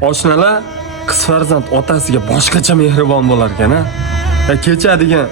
Oshnalar qiz farzand otasiga boshqacha mehribon bo'lar ekan-a. Kecha degan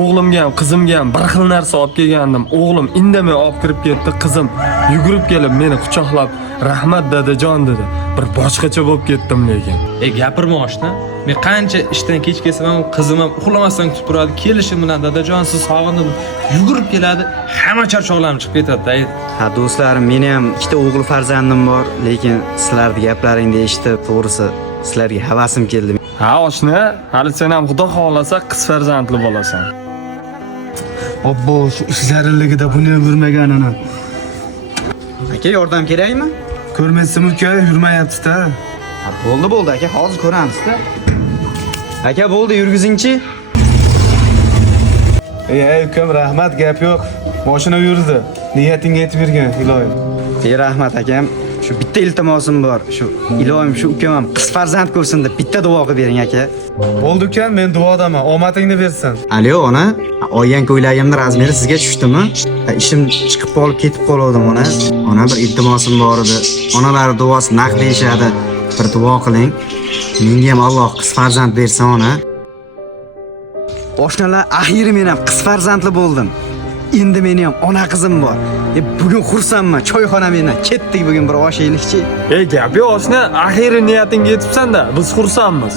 o'g'limga ham, qizimga ham bir xil narsa olib kelgandim. O'g'lim indamay olib kirib ketdi, qizim yugurib kelib meni quchoqlab, "Rahmat dadajon" dedi. Bir boshqacha bo'lib ketdim lekin. Gapirma oshna. Men qancha ishdan kech kelsam ham qizim ham uxlamasdan kutib turadi. Kelishim bilan dadajon siz sog'indim. Yugurib keladi, hamma charchoqlarim chiqib ketadi. Ha do'stlarim, meni ham ikkita o'g'il farzandim bor, lekin sizlarning gaplaringni eshitib, to'g'risi sizlarga havasim keldi. Ha oshna, hali sen ham xudo xolasa qiz farzandli bo'lasan. Obbo, shu ish zararligida buni yurmaganini. Aka, yordam kerakmi? Ko'rmaysam uka yurmayapti-da. Ha, bo'ldi aka, hozir ko'ramiz-da. Aka, bo'ldi, yurgizingchi. Ey ukam, rahmat, gap yo'q. Mashina yurdi. Niyatingga yetib yurgan, iloyim. Rahmat akam. Shu bitta iltimosim bor. Shu iloyim shu ukam ham qiz farzand ko'rsin deb bitta duo qilib bering aka. Bo'ldi ukam, men duodaman. Omadingni bersin. Alo, ona. Olgan ko'ylagimning razmeri sizga tushdimi? Ishim chiqib qolib ketib qoldim ona. Ona bir iltimosim bor edi. Onalar duosi naq deyshadi. Bir duo qiling. Menga ham Alloh qiz farzand bersin ona. Oshnalar, axiri men ham qiz farzandli bo'ldim. Endi meni ham ona qizim bor. Bugun xursandman. Choyxona mendan ketdik bugun bir osh yeylikchi. Gap yo'q oshna, axiri niyatingga yetibsan-da, biz xursandmiz.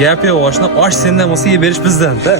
Gap yo'q oshna, osh sendan bo'lsa yeb berish bizdan-da.